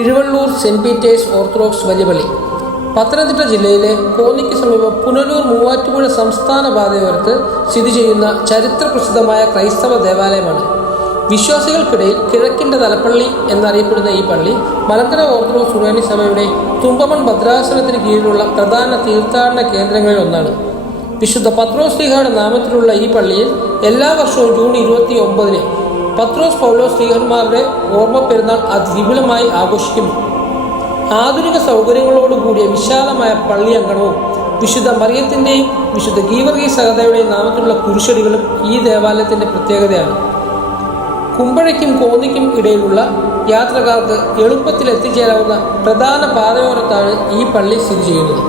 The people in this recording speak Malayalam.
ഇരുവള്ളൂർ സെന്റ് പീറ്റേഴ്സ് ഓർത്തഡോക്സ് വലിയ പള്ളി പത്തനംതിട്ട ജില്ലയിലെ കോന്നിക്ക് സമീപം പുനലൂർ മൂവാറ്റുപുഴ സംസ്ഥാന പാതയോരത്ത് സ്ഥിതി ചെയ്യുന്ന ചരിത്രപ്രസിദ്ധമായ ക്രൈസ്തവ ദേവാലയമാണ്. വിശ്വാസികൾക്കിടയിൽ കിഴക്കിൻ്റെ തലപ്പള്ളി എന്നറിയപ്പെടുന്ന ഈ പള്ളി മലങ്കര ഓർത്തഡോക്സ് സുറിയാനി സഭയുടെ തുമ്പമൺ ഭദ്രാസനത്തിന് കീഴിലുള്ള പ്രധാന തീർത്ഥാടന കേന്ദ്രങ്ങളിൽ ഒന്നാണ്. വിശുദ്ധ പത്രോസ് ശ്ലീഹായുടെ നാമത്തിലുള്ള ഈ പള്ളിയിൽ എല്ലാ വർഷവും ജൂൺ 29-ന് പത്രോസ് പൗലോസ് ശ്ലീഹന്മാരുടെ ഓർമ്മ പെരുന്നാൾ അതിവിപുലമായി ആഘോഷിക്കുന്നു. ആധുനിക സൗകര്യങ്ങളോടുകൂടിയ വിശാലമായ പള്ളി അങ്കണവും വിശുദ്ധ മറിയത്തിൻ്റെയും വിശുദ്ധ ഗീവർഗീസ് സഹതയുടെയും നാമത്തിലുള്ള കുരിശടികളും ഈ ദേവാലയത്തിൻ്റെ പ്രത്യേകതയാണ്. കുമ്പഴയ്ക്കും കോന്നിക്കും ഇടയിലുള്ള യാത്രക്കാർക്ക് എളുപ്പത്തിൽ എത്തിച്ചേരാവുന്ന പ്രധാന പാതയോരത്താണ് ഈ പള്ളി സ്ഥിതി ചെയ്യുന്നത്.